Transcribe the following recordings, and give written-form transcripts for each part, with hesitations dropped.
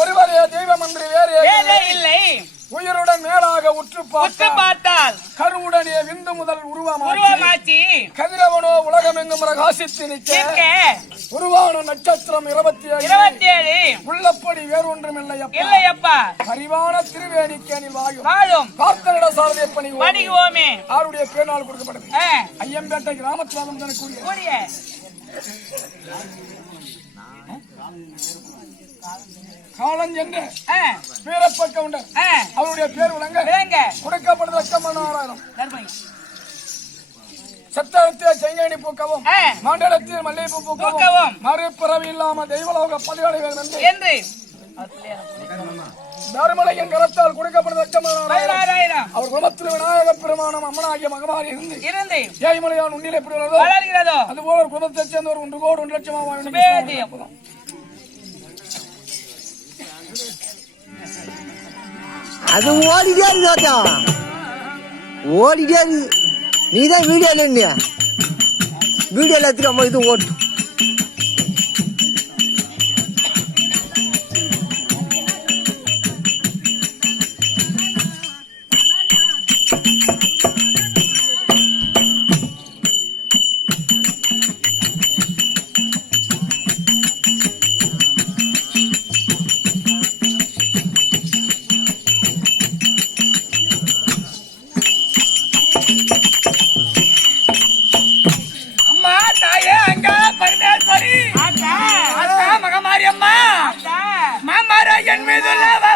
ஒருவரே தெய்வம் என்று வேறே இல்லை. உயிருடன் மேலாக உற்று பார்த்தால் கருவுடனே விந்து முதல் உருவமாச்சி கதிரவனோ உலகமெங்கும் பிரகாசித்து நிற்க உருவான நட்சத்திரம் 27 உள்ளப்படி வேறொன்றும் இல்லையப்பா. பரிவான திருவேணிக்கேனில் வாயும் பார்த்தனிட சாரதிய பணிவோமே அவருடைய பேரால் கொடுக்கப்படுது. ஐயம்பேட்டை கிராமத்தில் கூறிய காலம் என்ற வீரப்ப கவுண்டர் அவருடைய பேர் விளங்க கொடுக்கப்படுது 10,000. சத்தத்தை செங்கனி பூக்கவும் மண்டலத்தில் மல்லிகைப்பூ பூக்கவும் மறுபிறவி இல்லாம தெய்வலோக பதிவாளி வேண்டும் என்று தர்மலையின் கரத்தால் கொடுக்கப்படுது 10,000. அவர் குடும்பத்தில் விநாயக பெருமானம் அம்மனாகிய மகமாரி இருந்து ஜெயமலையான் உண்டில் எப்படி வளர்கிறதோ அதுபோல ஒரு குடும்பத்தை சேர்ந்த ஒரு 1 கோடி 1 லட்சம் அது ஓடிட்டே இருக்கு. ஓடிட்டே இருக்கு. நீதான் வீடியோல இல்லையா? வீடியோல எடுத்துட்டு அம்மா இது ஓட்டு. மாமரையன் மீது இல்லாத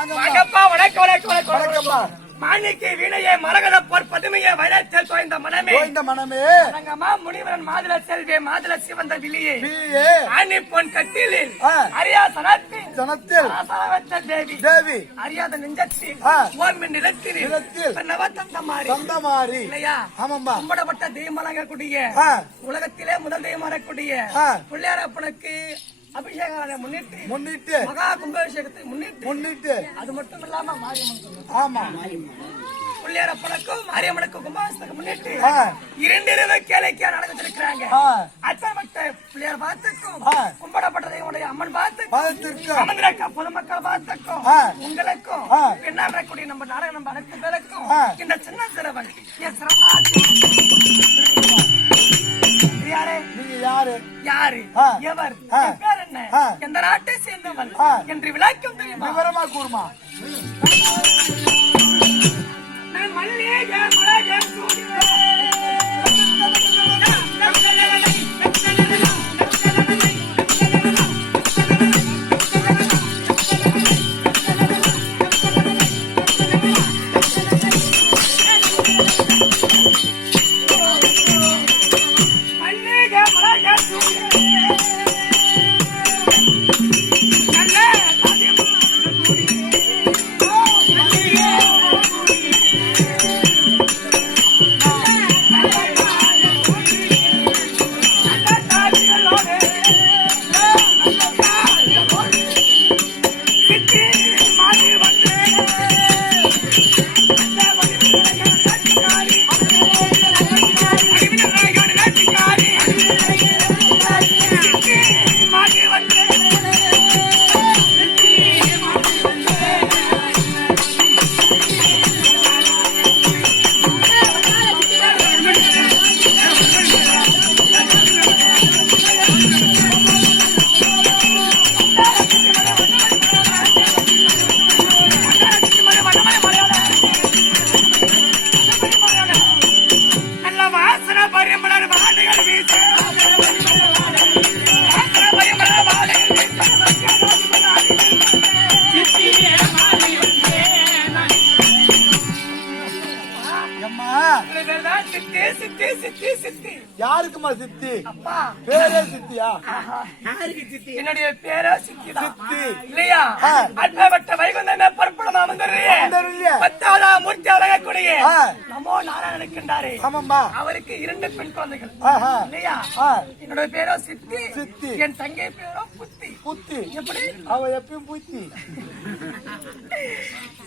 வணக்கம்மா வணக்கம் வணக்கம் வணக்கம் வணக்கம்மா. மாணிக்கு வீணையே மரகத போர் பதுமையே வைரத்தில் தோய்ந்த மனமே இந்த மனமே வணங்கம்மா முனிவரன் மாதுள செல்வே மாதுள சிவந்த விழியே நீயே ஆணி பொன் கட்டிலில் ஆ. அரியா சனத்தில் ஜனத்தில் ஆசாரவற்ற தேவி தேவி அறியாத நெஞ்சத்தில் ஆ. ஓர்மின் நிலத்தில் நிலத்தில் நவத்தந்த மாறி தந்தமாரி இல்லையா ஆமாம்பா கும்பிடப்பட்ட தெய்வமாகக்கூடிய ஆ. உலகத்திலே முதல் தெய்வமாகக்கூடிய ஆ. பிள்ளையாரப்பனுக்கு அபிஷேகம் முன்னிட்டு மகா கும்பாபிஷேகத்தை முன்னிட்டு அது மட்டும் இல்லாம மாரியம்மன் சொன்னது. ஆமா பிள்ளையாரப்பனுக்கும் மாரியம்மனுக்கும் கும்பாபிஷேகம் முன்னிட்டு ஆ. இரண்டிரவு கேளைக்கா நடந்துருக்கிறாங்க ஆ. அச்சமட்ட பிள்ளையார் பார்த்துக்கும் ஆ. கும்பிடப்பட்டதை அம்மன் பார்த்துக்கும் பாதத்திற்கு அமர்ந்திருக்க பொதுமக்கள் பார்த்துக்கும் ஆ. உங்களுக்கும் ஆ. பின்னாடக்கூடிய நம்ம நாடகம் நம்ம அனைத்து பேருக்கும் ஆ. இந்த சின்ன சிறுவன் என் சிறப்பாக யாரு நீங்க யாரு யாரு ஆ. எவர் ஆ. என் பேர் என்ன ஆ. எந்த நாட்டை சேர்ந்தவன் ஆ. என்று விளக்கம் தெரியுமா விவரமா கூறுமா நான் மல்லிகை மலகை சூடினேன். மல்லிகை மலகை சூடினேன். நல்ல சாத்தியமான கூடினேன். மல்லிகை நல்ல வாசனை பரிமள வாடைகள் வீச வாசனை பரிமள வாடைகள் எம்மா சித்தி சித்தி சித்தி சித்தி யாருக்குமா சித்தி அப்பா பேரே சித்தியா என்னுடைய பேரா சித்திதான் சித்தி இல்லையா ஆ. அட்டவட்ட வைகுந்தமே பற்படமா வந்துடுறியே வந்துடுறியே. பத்தாளா மூர்த்தி அழகக்கூடிய ஆ. நமோ நாராயணன் இருக்கின்றாரே ஆமாம்மா அவருக்கு 2 பெண் குழந்தைகள் ஆஹா. இல்லையா ஆ. என்னோட பேரோ சித்தி சித்தி. என் தங்கை பேரோ புத்தி புத்தி எப்படி அவ எப்பயும் புத்தி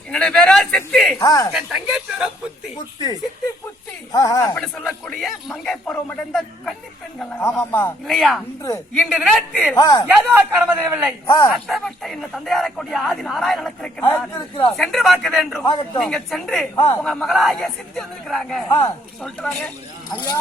என்னோட பேரோ சித்தி ஆ. என் தங்கை பேரோ புத்தி புத்தி. சித்தி புத்தி ஆஹா. அப்படி சொல்லக்கூடிய மங்கை பருவம் அடைந்த கன்னி பெண்கள் ஆமாம்மா இல்லையா இன்று இன்று தினத்தில் ஆ. ஏதோ காரணமில்லை ஆ. அத்தப்பட்ட இந்த தந்தையாரக்கூடிய ஆதி நாராயணன் அழைத்திருக்கிறார். அழைத்திருக்கிறார் சென்று பார்க்க வேண்டும் ஆகட்டும். நீங்க சென்று ஆ. உங்க மகளாகிய சித்தி வந்திருக்கிறாங்க ஆ. சொல்லிட்டு வாங்க. ஐயா